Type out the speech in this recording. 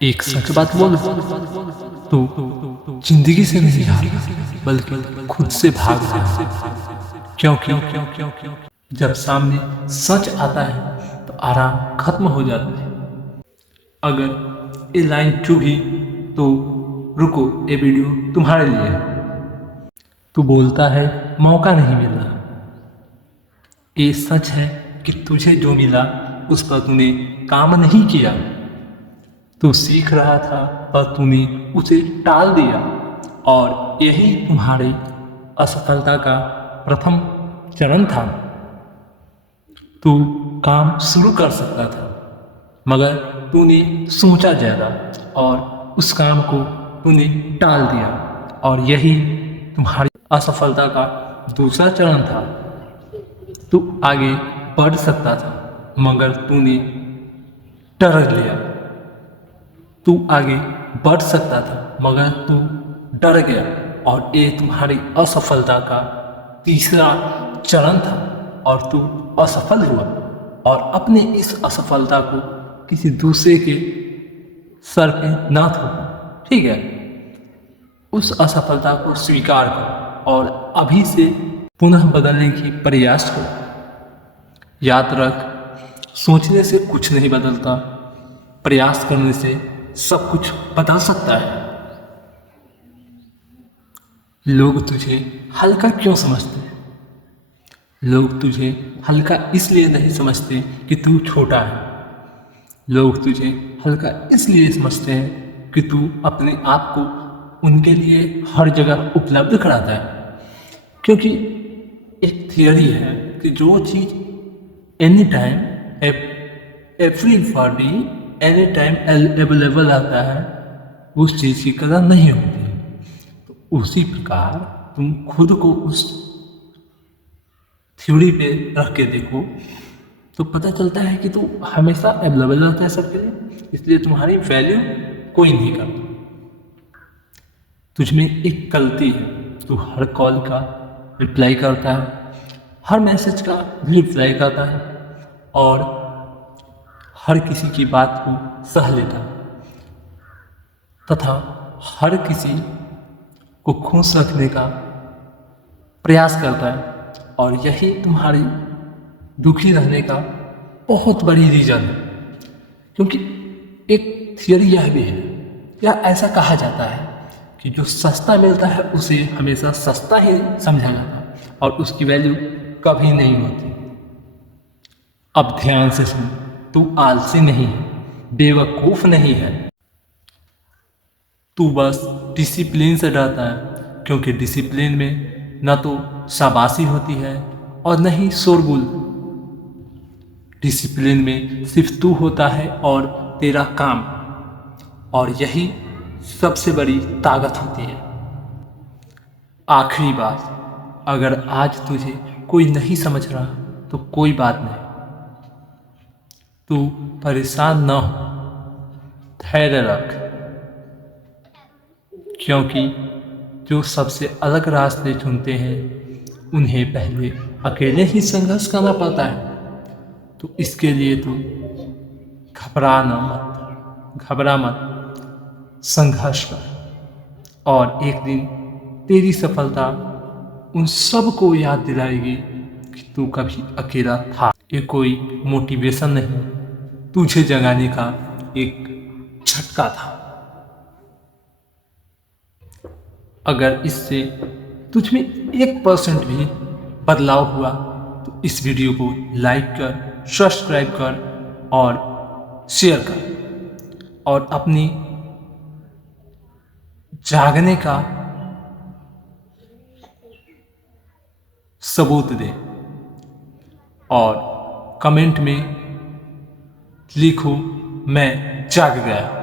एक सच बात बोल तो जिंदगी से नहीं हार बल्कि खुद से भाग रहा है। क्योंकि जब सामने सच आता है तो आराम खत्म हो जाता है। अगर ये लाइन चुभी तो रुको, ये वीडियो तुम्हारे लिए है। तू बोलता है मौका नहीं मिला। ये सच है कि तुझे जो मिला उस पर तूने काम नहीं किया। तू सीख रहा था पर तूने उसे टाल दिया, और यही तुम्हारी असफलता का प्रथम चरण था। तू काम शुरू कर सकता था मगर तूने सोचा ज़्यादा और उस काम को तूने टाल दिया, और यही तुम्हारी असफलता का दूसरा चरण था। तू आगे बढ़ सकता था मगर तूने डर लिया। तू आगे बढ़ सकता था मगर तू डर गया, और ये तुम्हारी असफलता का तीसरा चरण था। और तू असफल हुआ और अपने इस असफलता को किसी दूसरे के सर पे ना थोपो। ठीक है, उस असफलता को स्वीकार करो और अभी से पुनः बदलने की प्रयास करो। याद रख, सोचने से कुछ नहीं बदलता, प्रयास करने से सब कुछ बदल सकता है। लोग तुझे हल्का क्यों समझते हैं? लोग तुझे हल्का इसलिए नहीं समझते कि तू छोटा है। लोग तुझे हल्का इसलिए समझते हैं कि तू अपने आप को उनके लिए हर जगह उपलब्ध कराता है। क्योंकि एक थियरी है कि जो चीज़ any time everybody any time available आता है उस चीज़ की कदर नहीं होती है। तो उसी प्रकार तुम खुद को उस थ्योरी पे रख के देखो तो पता चलता है कि तू हमेशा अवेलेबल रहता है सबके लिए, इसलिए तुम्हारी वैल्यू कोई नहीं करता। तुझमें एक गलती है, तू हर कॉल का रिप्लाई करता है, हर मैसेज का रिप्लाई करता है, और हर किसी की बात को सह लेता है तथा हर किसी को खुश रखने का प्रयास करता है। और यही तुम्हारी दुखी रहने का बहुत बड़ी रीज़न है। क्योंकि एक थियरी यह भी है, या ऐसा कहा जाता है कि जो सस्ता मिलता है उसे हमेशा सस्ता ही समझा जाता है और उसकी वैल्यू कभी नहीं होती। अब ध्यान से सुन, तू आलसी नहीं है, बेवकूफ़ नहीं है, तू बस डिसिप्लिन से डरता है। क्योंकि डिसिप्लिन में न तो शाबाशी होती है और न ही शोरगुल। डिसिप्लिन में सिर्फ तू होता है और तेरा काम, और यही सबसे बड़ी ताकत होती है। आखिरी बात, अगर आज तुझे कोई नहीं समझ रहा तो कोई बात नहीं, तू परेशान न हो, धैर्य रख। क्योंकि जो सबसे अलग रास्ते चुनते हैं उन्हें पहले अकेले ही संघर्ष करना पड़ता है। तो इसके लिए तू घबरा मत, संघर्ष कर, और एक दिन तेरी सफलता उन सब को याद दिलाएगी कि तू कभी अकेला था। ये कोई मोटिवेशन नहीं, तुझे जगाने का एक झटका था। अगर इससे तुझ में 1% भी बदलाव हुआ तो इस वीडियो को लाइक कर, सब्सक्राइब कर और शेयर कर, और अपनी जागने का सबूत दे, और कमेंट में लिखो मैं जाग गया।